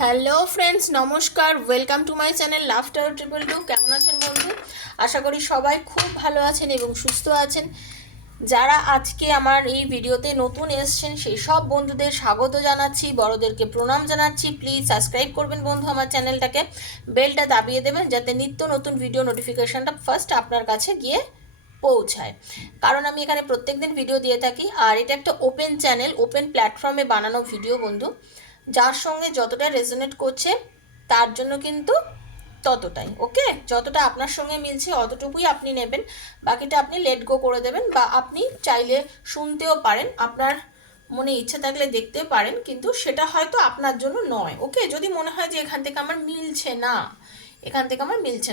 Hello friends, নমস্কার। Welcome to my channel laughter 222। কেমন আছেন বন্ধু? আশা করি সবাই খুব ভালো আছেন এবং সুস্থ আছেন। যারা আজকে আমার এই ভিডিওতে নতুন এসছেন সেই সব বন্ধুদের স্বাগত জানাচ্ছি, বড়দেরকে প্রণাম জানাচ্ছি। প্লিজ সাবস্ক্রাইব করবেন বন্ধু আমার চ্যানেলটাকে, বেলটা দাবিয়ে দেবেন যাতে নিত্য নতুন ভিডিও নোটিফিকেশনটা ফার্স্ট আপনার কাছে গিয়ে পৌঁছায়। কারণ আমি এখানে প্রত্যেকদিন ভিডিও দিয়ে থাকি, আর এটা একটা ওপেন চ্যানেল, ওপেন প্ল্যাটফর্মে বানানো ভিডিও বন্ধু। যার সঙ্গে যতটা রেজোনেট করছে তার জন্য কিন্তু ততটাই, ওকে? যতটা আপনার সঙ্গে মিলছে অতটুকুই আপনি নেবেন, বাকিটা আপনি লেট গো করে দেবেন। বা আপনি চাইলে শুনতেও পারেন, আপনার মনে ইচ্ছে থাকলে দেখতেও পারেন, কিন্তু সেটা হয়তো আপনার জন্য নয়, ওকে? যদি মনে হয় যে এখান থেকে আমার মিলছে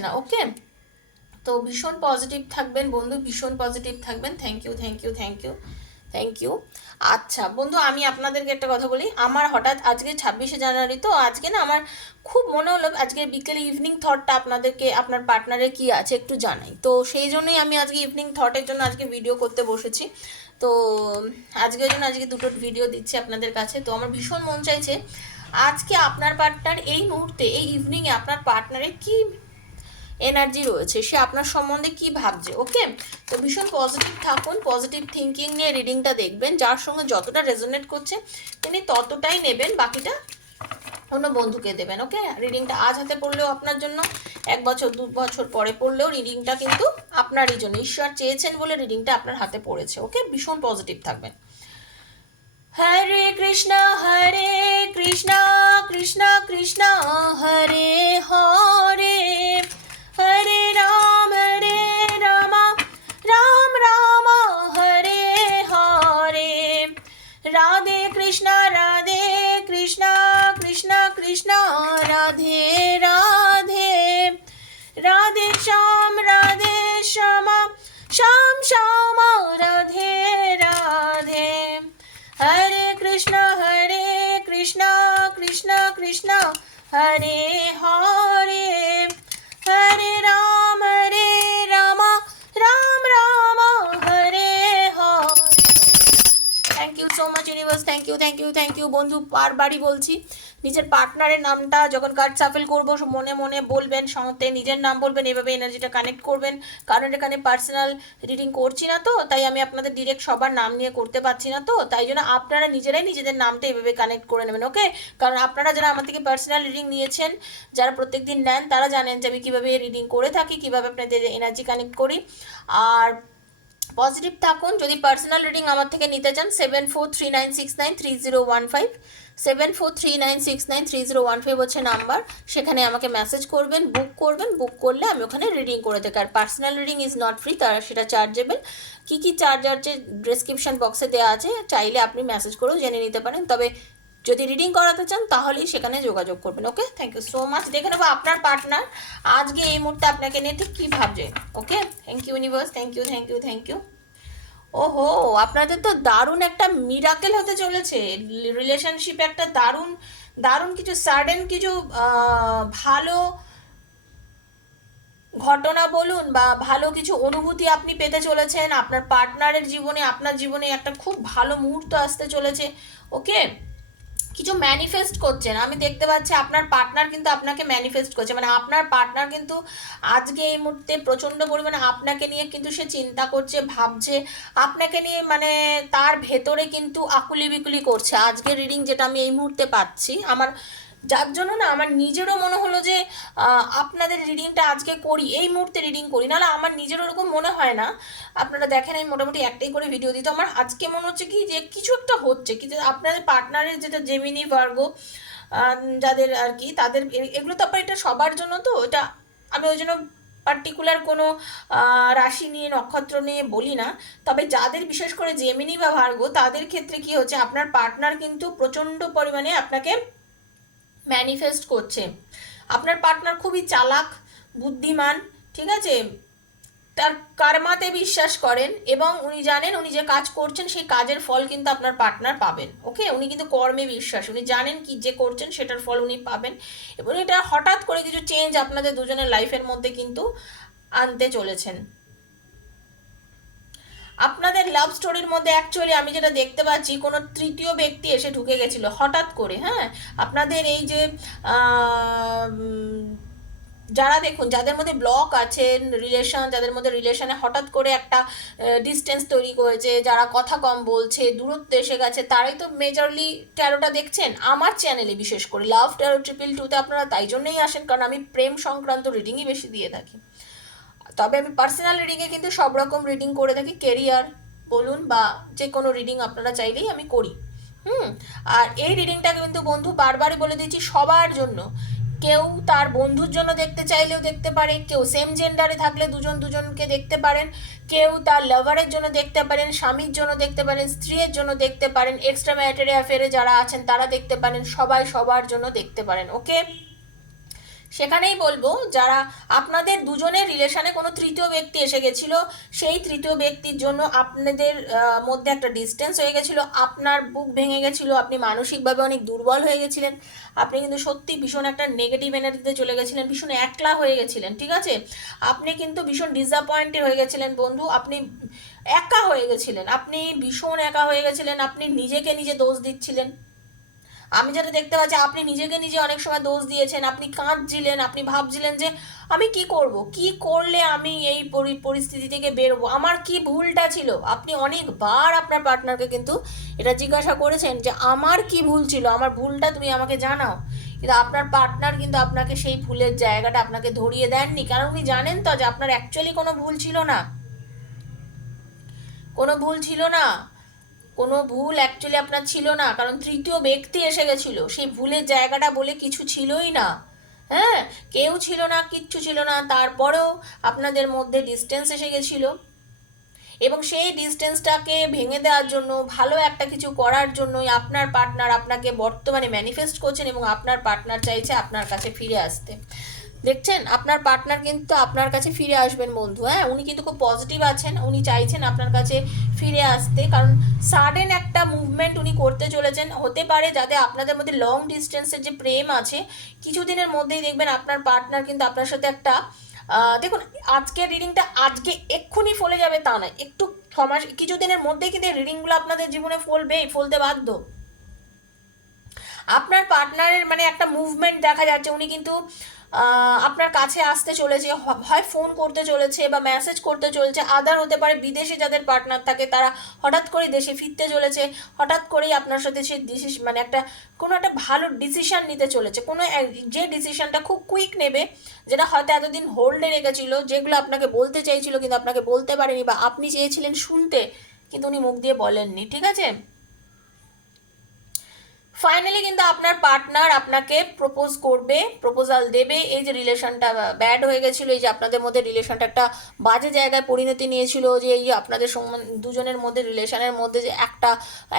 না, ওকে? তো ভীষণ পজিটিভ থাকবেন বন্ধু, ভীষণ পজিটিভ থাকবেন। Thank you, thank you, thank you, thank you. আচ্ছা বন্ধু, আমি আপনাদেরকে একটা কথা বলি। আমার হঠাৎ আজকে 26শে জানুয়ারি, তো আজকে না আমার খুব মনে হলো আজকে বিকেলে ইভিনিং থটটা আপনাদেরকে আপনার পার্টনারের কি আছে একটু জানাই। তো সেই জন্যই আমি আজকে ইভিনিং থটের জন্য আজকে ভিডিও করতে বসেছি। তো আজকের জন্য আজকে দুটো ভিডিও দিচ্ছি আপনাদের কাছে। তো আমার ভীষণ মন চাইছে আজকে আপনার পার্টনার এই মুহূর্তে, এই ইভিনিংয়ে আপনার পার্টনারের কি এনার্জি রয়েছে, সে আপনার সম্বন্ধে কি ভাবছে, ওকে? তো ভীষণ পজিটিভ থাকুন, পজিটিভ থিঙ্কিং নিয়ে রিডিংটা দেখবেন। যার সঙ্গে যতটা রেজোনেট করছে তিনি ততটাই নেবেন, বাকিটা অন্য বন্ধুকে দেবেন, ওকে? রিডিংটা আজ হাতে পড়লেও আপনার জন্য, 1 বছর 2 বছর পরে পড়লেও রিডিংটা কিন্তু আপনারই জন্য। ঈশ্বর চেয়েছেন বলে রিডিংটা আপনার হাতে পড়েছে, ওকে? ভীষণ পজিটিভ থাকবেন। Hare Krishna, Hare Krishna, Krishna Krishna Hare Hare, Hare Ram, Ram Ram Hare Hare, Radhe Krishna, Radhe Krishna, Krishna Krishna Radhe Radhe, Radhe Shyam, Shyam Shyam Radhe Radhe, Hare Krishna, Krishna Krishna Hare Hare, Hare Ram, Ram Ram Hare Hare. Thank you so much universe, thank you, thank you, thank you বন্ধু। বারবারই বলছি, নিজের পার্টনারের নামটা যখন কার্ড সাফেল করবো মনে মনে বলবেন, সঙ্গে নিজের নাম বলবেন, এভাবে এনার্জিটা কানেক্ট করবেন। কারণ এখানে পার্সোনাল রিডিং করছি না, তো তাই আমি আপনাদের ডিরেক্ট সবার নাম নিয়ে করতে পারছি না, তো তাই জন্য আপনারা নিজেরাই নিজেদের নামটা এভাবে কানেক্ট করে নেবেন, ওকে? কারণ আপনারা যারা আমার থেকে পার্সোনাল রিডিং নিয়েছেন, যারা প্রত্যেকদিন নেন, তারা জানেন যে আমি কীভাবে রিডিং করে থাকি, কীভাবে আপনাদের এনার্জি কানেক্ট করি। আর পজিটিভ থাকুন। যদি পার্সোনাল রিডিং আমার থেকে নিতে চান 7439693015, 7439693015 হচ্ছে নাম্বার। সেখানে আমাকে মেসেজ করবেন, বুক করলে আমি ওখানে রিডিং করে থাকি। আর personal reading is not free, তারা সেটা চার্জেবল। কী চার্জ আছে ডেসক্রিপশন বক্সে দেওয়া আছে, চাইলে আপনি মেসেজ করেও জেনে নিতে পারেন। তবে যদি রিডিং করাতে চান তাহলেই সেখানে যোগাযোগ করবেন, okay? Thank you so much. দেখে নেবো আপনার পার্টনার আজকে এই মুহূর্তে আপনাকে নিয়ে ঠিক কী ভাবছে, okay? Thank you universe, thank you, thank you, thank you. ওহো, আপনাদের তো দারুণ একটা মিরাকেল হতে চলেছে রিলেশনশিপে। একটা দারুণ দারুণ কিছু সাডেন কিছু ভালো ঘটনা বলুন বা ভালো কিছু অনুভূতি আপনি পেতে চলেছেন। আপনার পার্টনারের জীবনে, আপনার জীবনে একটা খুব ভালো মুহূর্ত আসতে চলেছে, ওকে? কিছু ম্যানিফেস্ট করছেন, আমি দেখতে পাচ্ছি আপনার পার্টনার কিন্তু আপনাকে ম্যানিফেস্ট করছে। মানে আপনার পার্টনার কিন্তু আজকে এই মুহূর্তে প্রচণ্ড পরিমাণে আপনাকে নিয়ে কিন্তু সে চিন্তা করছে, ভাবছে আপনাকে নিয়ে। মানে তার ভেতরে কিন্তু আকুলি বিকুলি করছে আজকের রিডিং যেটা আমি এই মুহূর্তে পাচ্ছি আমার। যার জন্য না আমার নিজেরও মনে হলো যে আপনাদের রিডিংটা আজকে করি, এই মুহূর্তে রিডিং করি, নাহলে আমার নিজেরও ওরকম মনে হয় না। আপনারা দেখেন আমি মোটামুটি একটাই করে ভিডিও দিই, তো আমার আজকে মনে হচ্ছে কি যে কিছু একটা হচ্ছে, কি যে আপনাদের পার্টনারের যেটা জেমিনি ভার্গো যাদের আর কি, তাদের এগুলো তো আপনার এটা সবার জন্য, তো এটা আমি ওই জন্য পার্টিকুলার কোনো রাশি নিয়ে নক্ষত্র নিয়ে বলি না। তবে যাদের বিশেষ করে জেমিনি বা ভার্গো, তাদের ক্ষেত্রে কি হচ্ছে, আপনার পার্টনার কিন্তু প্রচণ্ড পরিমাণে আপনাকে ম্যানিফেস্ট করছে। আপনার পার্টনার খুবই চালাক, বুদ্ধিমান, ঠিক আছে? তার কর্মাতে বিশ্বাস করেন এবং উনি জানেন উনি যে কাজ করছেন সেই কাজের ফল কিন্তু আপনার পার্টনার পাবেন, ওকে? উনি কিন্তু কর্মে বিশ্বাস, উনি জানেন কি যে করছেন সেটার ফল উনি পাবেন। এবং এটা হঠাৎ করে কিছু চেঞ্জ আপনাদের দুজনের লাইফের মধ্যে কিন্তু আনতে চলেছেন। আপনাদের লাভ স্টোরির মধ্যে অ্যাকচুয়ালি আমি যেটা দেখতে পাচ্ছি, কোনো তৃতীয় ব্যক্তি এসে ঢুকে গেছিল হঠাৎ করে। হ্যাঁ, আপনাদের এই যে যারা দেখুন, যাদের মধ্যে ব্লক আছেন রিলেশন, যাদের মধ্যে রিলেশনে হঠাৎ করে একটা ডিস্টেন্স তৈরি করেছে, যারা কথা কম বলছে, দূরত্ব এসে গেছে, তারাই তো মেজরলি ট্যারোটা দেখছেন আমার চ্যানেলে। বিশেষ করে লাভ ট্যারো 222-তে আপনারা তাই জন্যই আসেন, কারণ আমি প্রেম সংক্রান্ত রিডিংই বেশি দিয়ে থাকি। তবে আমি পার্সোনাল রিডিংয়ে কিন্তু সব রকম রিডিং করে থাকি, কেরিয়ার বলুন বা যে কোনো রিডিং আপনারা চাইলেই আমি করি। আর এই রিডিংটা কিন্তু বন্ধু বারবারই বলে দিচ্ছি সবার জন্য। কেউ তার বন্ধুর জন্য দেখতে চাইলেও দেখতে পারে, কেউ সেম জেন্ডারে থাকলে দুজন দুজনকে দেখতে পারেন, কেউ তার লাভারের জন্য দেখতে পারেন, স্বামীর জন্য দেখতে পারেন, স্ত্রীর জন্য দেখতে পারেন, এক্সট্রা ম্যারিটারি অ্যাফেয়ারে যারা আছেন তারা দেখতে পারেন, সবাই সবার জন্য দেখতে পারেন। ওকে, সেখানেই বলবো, যারা আপনাদের দুজনের রিলেশনে কোনো তৃতীয় ব্যক্তি এসে গেছিল, সেই তৃতীয় ব্যক্তির জন্য আপনাদের মধ্যে একটা ডিস্টেন্স হয়ে গেছিলো, আপনার বুক ভেঙে গেছিলো, আপনি মানসিকভাবে অনেক দুর্বল হয়ে গেছিলেন, আপনি কিন্তু সত্যি ভীষণ একটা নেগেটিভ এনার্জিতে চলে গেছিলেন, ভীষণ একলা হয়ে গেছিলেন। ঠিক আছে, আপনি কিন্তু ভীষণ ডিসঅ্যাপয়েন্টেড হয়ে গেছিলেন বন্ধু, আপনি একা হয়ে গেছিলেন, আপনি ভীষণ একা হয়ে গেছিলেন, আপনি নিজেকে নিজে দোষ দিচ্ছিলেন। আমি যেটা দেখতে পাচ্ছি, আপনি নিজেকে নিজে অনেক সময় দোষ দিয়েছেন, আপনি কাঁদছিলেন, আপনি ভাবছিলেন যে আমি কি করব, কি করলে আমি এই পরিস্থিতি থেকে বেরোবো, আমার কি ভুলটা ছিল। আপনি অনেকবার আপনার পার্টনারকে কিন্তু এটা জিজ্ঞাসা করেছেন যে আমার কি ভুল ছিল, আমার ভুলটা তুমি আমাকে জানাও। কিন্তু আপনার পার্টনার কিন্তু আপনাকে সেই ভুলের জায়গাটা আপনাকে ধরিয়ে দেননি, কারণ উনি জানেন তো যে আপনার অ্যাকচুয়ালি কোনো ভুল ছিল না, কোনো ভুল ছিল না, কোনো ভুল অ্যাকচুয়ালি আপনার ছিল না, কারণ তৃতীয় ব্যক্তি এসে গেছিলো, সেই ভুলের জায়গাটা বলে কিছু ছিলই না। হ্যাঁ, কেউ ছিল না, কিচ্ছু ছিল না, তারপরেও আপনাদের মধ্যে ডিস্টেন্স এসে গেছিলো, এবং সেই ডিস্টেন্সটাকে ভেঙে দেওয়ার জন্য, ভালো একটা কিছু করার জন্যই আপনার পার্টনার আপনাকে বর্তমানে ম্যানিফেস্ট করছেন, এবং আপনার পার্টনার চাইছে আপনার কাছে ফিরে আসতে। দেখছেন, আপনার পার্টনার কিন্তু আপনার কাছে ফিরে আসবেন বন্ধু। হ্যাঁ, উনি কিন্তু খুব পজিটিভ আছেন, উনি চাইছেন আপনার কাছে ফিরে আসতে, কারণ সাডেন একটা মুভমেন্ট উনি করতে চলেছেন। হতে পারে যাতে আপনাদের মধ্যে লং ডিস্টেন্সের যে প্রেম আছে, কিছুদিনের মধ্যেই দেখবেন আপনার পার্টনার কিন্তু আপনার সাথে একটা দেখুন, আজকের রিডিংটা আজকে এক্ষুনি ফলে যাবে তা নয়, একটু ছমাস কিছুদিনের মধ্যেই কিন্তু রিডিংগুলো আপনাদের জীবনে ফলতে বাধ্য। আপনার পার্টনারের মানে একটা মুভমেন্ট দেখা যাচ্ছে, উনি কিন্তু আপনার কাছে আসতে চলেছে, হয় ফোন করতে চলেছে বা মেসেজ করতে চলেছে, আদার হতে পারে বিদেশে যাদের পার্টনার থাকে তারা হঠাৎ করে দেশে ফিরতে চলেছে, হঠাৎ করেই আপনার সাথে সে মানে একটা কোনো একটা ভালো ডিসিশন নিতে চলেছে, কোনো যে ডিসিশনটা খুব কুইক নেবে, যেটা হয়তো এতদিন হোল্ডে রেখেছিল, যেগুলো আপনাকে বলতে চাইছিল কিন্তু আপনাকে বলতে পারেনি, বা আপনি চেয়েছিলেন শুনতে কিন্তু উনি মুখ দিয়ে বলেননি। ঠিক আছে, ফাইনালি কিন্তু আপনার পার্টনার আপনাকে প্রপোজ করবে, প্রপোজাল দেবে। এই যে রিলেশনটা ব্যাড হয়ে গেছিলো, এই যে আপনাদের মধ্যে রিলেশনটা একটা বাজে জায়গায় পরিণতি নিয়েছিল, যে এই আপনাদের দুজনের মধ্যে রিলেশনের মধ্যে যে একটা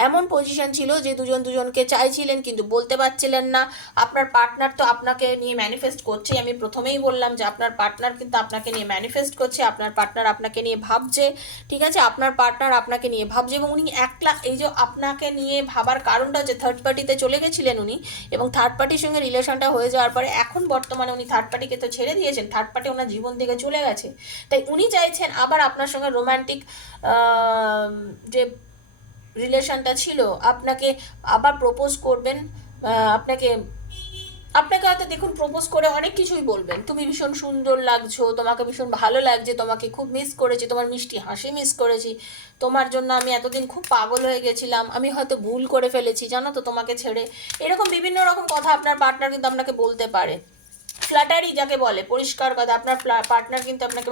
এমন পজিশন ছিল যে দুজন দুজনকে চাইছিলেন কিন্তু বলতে পারছিলেন না। আপনার পার্টনার তো আপনাকে নিয়ে ম্যানিফেস্ট করছে, আমি প্রথমেই বললাম যে আপনার পার্টনার কিন্তু আপনাকে নিয়ে ম্যানিফেস্ট করছে, আপনার পার্টনার আপনাকে নিয়ে ভাবছে। ঠিক আছে, আপনার পার্টনার আপনাকে নিয়ে ভাবছে, এবং উনি একলা, এই যে আপনাকে নিয়ে ভাবার কারণটা হচ্ছে থার্ড পার্টিতে চলে গেছিলেন উনি, এবং থার্ড পার্টির সঙ্গে রিলেশনটা হয়ে যাওয়ার পরে এখন বর্তমানে উনি থার্ড পার্টিকে তো ছেড়ে দিয়েছেন, থার্ড পার্টি ওনার জীবন থেকে চলে গেছে, তাই উনি চাইছেন আবার আপনার সঙ্গে রোম্যান্টিক যে রিলেশনটা ছিল আপনাকে আবার প্রপোজ করবেন। আপনাকে আপনাকে হয়তো দেখুন প্রপোজ করে অনেক কিছুই বলবেন, তুমি ভীষণ সুন্দর লাগছো, তোমাকে ভীষণ ভালো লাগছে, তোমাকে খুব মিস করেছি, তোমার মিষ্টি হাসি মিস করেছি, তোমার জন্য আমি এতদিন খুব পাগল হয়ে গেছিলাম, আমি হয়তো ভুল করে ফেলেছি জানো তো তোমাকে ছেড়ে। এরকম বিভিন্ন রকম কথা আপনার পার্টনার কিন্তু আপনাকে বলতে পারে, ফ্ল্যাটারি যাকে বলে, পরিষ্কার কথা, আপনার পার্টনার কিন্তু আপনাকে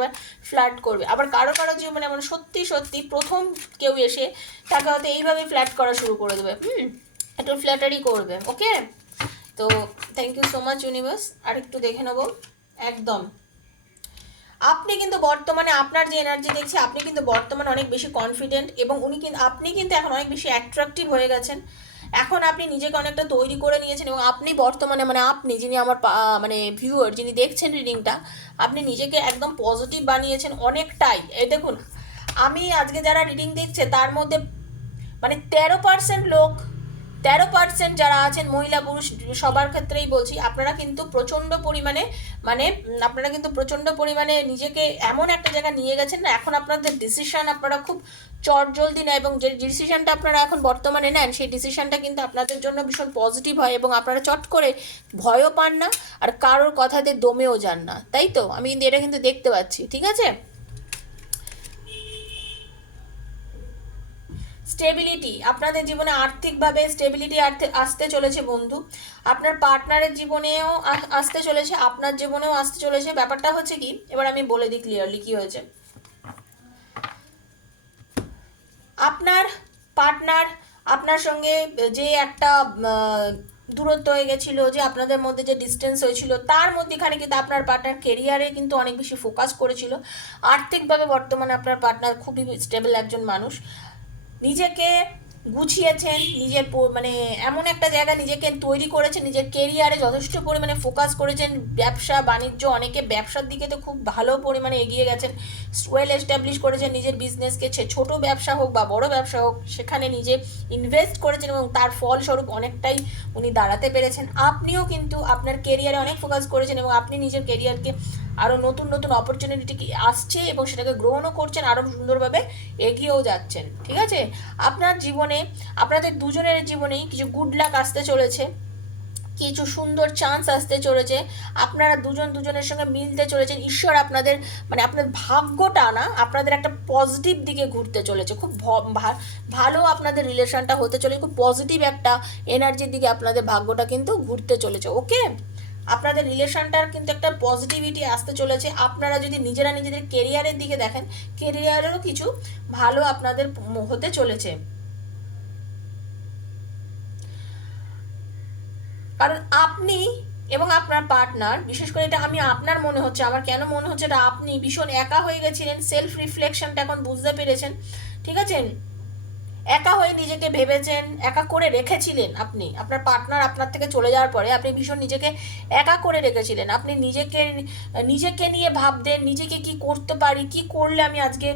ফ্ল্যাট করবে। আবার কারো কারো জীবনে এমন সত্যি সত্যি প্রথম কেউ এসে তাকে হয়তো এইভাবে ফ্ল্যাট করা শুরু করে দেবে, একটু ফ্ল্যাটারি করবে। ওকে, তো thank you so much universe. আর একটু দেখে নেবো, একদম আপনি কিন্তু বর্তমানে আপনার যে এনার্জি দেখছি, আপনি কিন্তু বর্তমানে অনেক বেশি কনফিডেন্ট, এবং আপনি কিন্তু এখন অনেক বেশি অ্যাট্রাকটিভ হয়ে গেছেন। এখন আপনি নিজেকে অনেকটা তৈরি করে নিয়েছেন, এবং আপনি বর্তমানে মানে আপনি যিনি আমার মানে ভিউয়ার, যিনি দেখছেন রিডিংটা, আপনি নিজেকে একদম পজিটিভ বানিয়েছেন অনেকটাই। এই দেখুন, আমি আজকে যারা রিডিং দেখছে তার মধ্যে মানে 13% লোক 13% যারা আছেন মহিলা পুরুষ সবার ক্ষেত্রেই বলছি, আপনারা কিন্তু প্রচণ্ড পরিমাণে আপনারা কিন্তু প্রচণ্ড পরিমাণে নিজেকে এমন একটা জায়গা নিয়ে গেছেন না, এখন আপনাদের ডিসিশন আপনারা খুব চটজলদি নেয়, এবং যে ডিসিশনটা আপনারা এখন বর্তমানে নেন সেই ডিসিশনটা কিন্তু আপনাদের জন্য ভীষণ পজিটিভ হয়, এবং আপনারা চট করে ভয়ও পান না আর কারোর কথাতে দমেও যান না, তাই তো? আমি কিন্তু এটা কিন্তু দেখতে পাচ্ছি, ঠিক আছে? স্টেবিলিটি, আপনাদের জীবনে আর্থিকভাবে স্টেবিলিটি আসতে চলেছে বন্ধু। আপনার পার্টনারের জীবনেও আসতে চলেছে, আপনার জীবনেও আসতে চলেছে। ব্যাপারটা হচ্ছে কি, এবার আমি বলে দিই ক্লিয়ারলি কি হয়েছে। আপনার পার্টনার আপনার সঙ্গে যে একটা দূরত্ব হয়ে গেছিলো, যে আপনাদের মধ্যে যে ডিস্টেন্স হয়েছিল, তার মধ্যেখানে কিন্তু আপনার পার্টনার কেরিয়ারে কিন্তু অনেক বেশি ফোকাস করেছিল। আর্থিকভাবে বর্তমানে আপনার পার্টনার খুবই স্টেবল একজন মানুষ, নিজেকে গুছিয়েছেন, নিজের মানে এমন একটা জায়গা নিজেকে তৈরি করেছেন, নিজের কেরিয়ারে যথেষ্ট পরিমাণে ফোকাস করেছেন। ব্যবসা বাণিজ্য, অনেকে ব্যবসার দিকে তো খুব ভালো পরিমাণে এগিয়ে গেছেন, ওয়েল এস্টাবলিশ করেছেন নিজের বিজনেসকে, ছোট ব্যবসা হোক বা বড় ব্যবসা হোক, সেখানে নিজে ইনভেস্ট করেছেন এবং তার ফলস্বরূপ অনেকটাই উনি দাঁড়াতে পেরেছেন। আপনিও কিন্তু আপনার কেরিয়ারে অনেক ফোকাস করেছেন এবং আপনি নিজের কেরিয়ারকে আরও নতুন নতুন অপরচুনিটি আসছে এবং সেটাকে গ্রহণও করছেন, আরও সুন্দরভাবে এগিয়েও যাচ্ছেন, ঠিক আছে? আপনার জীবনে, আপনাদের দুজনের জীবনেই কিছু গুড লাক আসতে চলেছে, কিছু সুন্দর চান্স আসতে চলেছে, আপনারা দুজন দুজনের সঙ্গে মিলতে চলেছেন। ঈশ্বর আপনাদের মানে আপনার ভাগ্যটা না, আপনাদের একটা পজিটিভ দিকে ঘুরতে চলেছে, খুব ভালো আপনাদের রিলেশনটা হতে চলেছে, খুব পজিটিভ একটা এনার্জির দিকে আপনাদের ভাগ্যটা কিন্তু ঘুরতে চলেছে। ওকে, আপনাদের রিলেশনটার কিন্তু একটা পজিটিভিটি আসতে চলেছে। আপনারা যদি নিজেরা নিজেদের কেরিয়ারের দিকে দেখেন, কেরিয়ারেরও কিছু ভালো আপনাদের হতে চলেছে, কারণ আপনি এবং আপনার পার্টনার, বিশেষ করে এটা আমি আপনার মনে হচ্ছে, আমার কেন মনে হচ্ছে এটা আপনি ভীষণ একা হয়ে গেছিলেন, সেলফ রিফ্লেকশনটা এখন বুঝতে পেরেছেন, ঠিক আছে? একা হয়ে নিজেকে ভেবেছেন, একা করে রেখেছিলেন আপনি, আপনার পার্টনার আপনার থেকে চলে যাওয়ার পরে আপনি ভীষণ নিজেকে একা করে রেখেছিলেন। আপনি নিজেকে নিয়ে ভাবতেন, নিজেকে কি করতে পারি, কি করলে আমি আজকে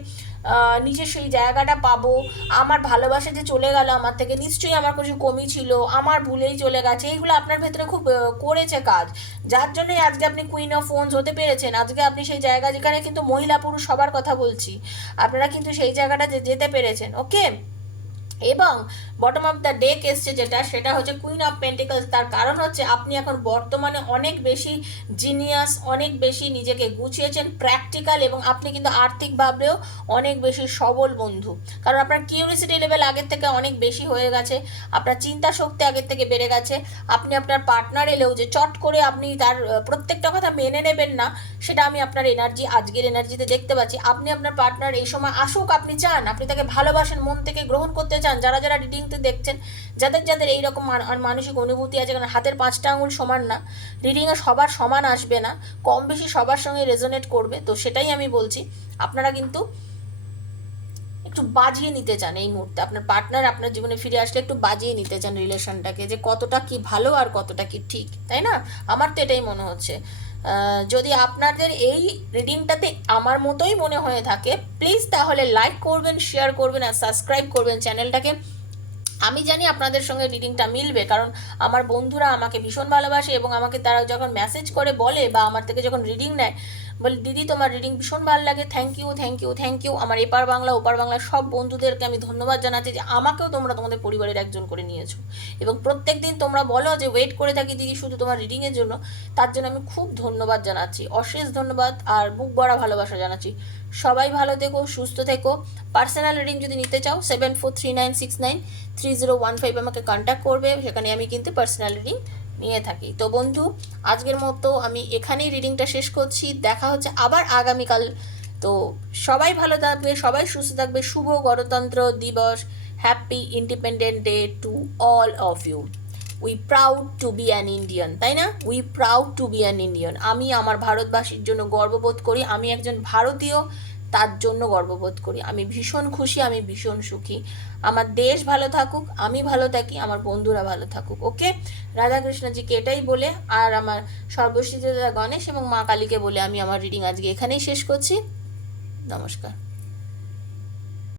নিজের সেই জায়গাটা পাবো, আমার ভালোবাসা যে চলে গেল আমার থেকে, নিশ্চয়ই আমার কিছু কমই ছিল, আমার ভুলেই চলে গেছে, এইগুলো আপনার ভেতরে খুব করেছে কাজ, যার জন্যই আজকে আপনি কুইন অফ ওয়ান্স হতে পেরেছেন। আজকে আপনি সেই জায়গা, যেখানে কিন্তু মহিলা পুরুষ সবার কথা বলছি, আপনারা কিন্তু সেই জায়গাটা যেতে পেরেছেন। ওকে, এবং বটম অফ দ্য ডেক এসছে যেটা, সেটা হচ্ছে কুইন অফ পেন্টিকলস। তার কারণ হচ্ছে আপনি এখন বর্তমানে অনেক বেশি জিনিয়াস, অনেক বেশি নিজেকে গুছিয়েছেন, প্র্যাকটিক্যাল, এবং আপনি কিন্তু আর্থিকভাবেও অনেক বেশি সবল বন্ধু, কারণ আপনার কিউরিসিটি লেভেল আগের থেকে অনেক বেশি হয়ে গেছে, আপনার চিন্তা শক্তি আগের থেকে বেড়ে গেছে। আপনি আপনার পার্টনার এলেও যে চট করে আপনি তার প্রত্যেকটা কথা মেনে নেবেন না, সেটা আমি আপনার এনার্জি, আজকের এনার্জিতে দেখতে পাচ্ছি। আপনি আপনার পার্টনার এই সময় আসুক, আপনি চান, আপনি তাকে ভালোবাসেন, মন থেকে গ্রহণ করতে চান। যারা যারা রিডিংতে দেখছেন, যাদের যাদের এইরকম মানসিক অনুভূতি আছে, কারণ হাতের 5টা আঙুল সমান না, রিডিংয়ে সবার সমান আসবে না, কম বেশি সবার সঙ্গে রেজোনেট করবে, তো সেটাই আমি বলছি। আপনারা কিন্তু একটু বাজিয়ে নিতে চান এই মুহূর্তে, আপনার পার্টনার আপনার জীবনে ফিরে আসলে একটু বাজিয়ে নিতে চান রিলেশনটাকে, যে কতটা কি ভালো আর কতটা কি ঠিক, তাই না? আমার তো এটাই মনে হচ্ছে। যদি আপনাদের এই রিডিংটাতে আমার মতোই মনে হয়ে থাকে, প্লিজ তাহলে লাইক করবেন, শেয়ার করবেন আর সাবস্ক্রাইব করবেন চ্যানেলটাকে। আমি জানি আপনাদের সঙ্গে রিডিংটা মিলবে, কারণ আমার বন্ধুরা আমাকে ভীষণ ভালোবাসে এবং আমাকে তারা যখন মেসেজ করে বলে বা আমার থেকে যখন রিডিং নেয়, বলে দিদি তোমার রিডিং ভীষণ ভালো লাগে, thank you thank you thank you. আমার এপার বাংলা ওপার বাংলা সব বন্ধুদেরকে আমি ধন্যবাদ জানাচ্ছি যে আমাকেও তোমরা তোমাদের পরিবারের একজন করে নিয়েছো, এবং প্রত্যেক দিন তোমরা বলো যে ওয়েট করে থাকি দিদি শুধু তোমার রিডিংয়ের জন্য, তার জন্য আমি খুব ধন্যবাদ জানাচ্ছি, অশেষ ধন্যবাদ আর বুক ভরা ভালোবাসা জানাচ্ছি। সবাই ভালো থেকো, সুস্থ থেকো। পার্সোনাল রিডিং যদি নিতে চাও 7439693015 আমাকে কন্ট্যাক্ট করবে, সেখানে আমি কিন্তু পার্সোনাল রিডিং নিয়ে থাকি। তো বন্ধু, আজকের মতো আমি এখানেই রিডিংটা শেষ করছি, দেখা হচ্ছে আবার আগামীকাল। তো সবাই ভালো থাকবে, সবাই সুস্থ থাকবে। শুভ গণতন্ত্র দিবস, happy independent day to all of you. We proud to be an Indian, তাই না? We proud to be an Indian. আমি আমার ভারতবাসীর জন্য গর্ববোধ করি, আমি একজন ভারতীয়, তার জন্য গর্ববোধ করি। আমি ভীষণ খুশি, আমি ভীষণ সুখী। আমার দেশ ভালো থাকুক, আমি ভালো থাকি, আমার বন্ধুরা ভালো থাকুক। ওকে, রাধাকৃষ্ণজিকে এটাই বলে আর আমার সর্বশ্রী গণেশ এবং মা কালীকে বলে আমি আমার রিডিং আজকে এখানেই শেষ করছি। নমস্কার।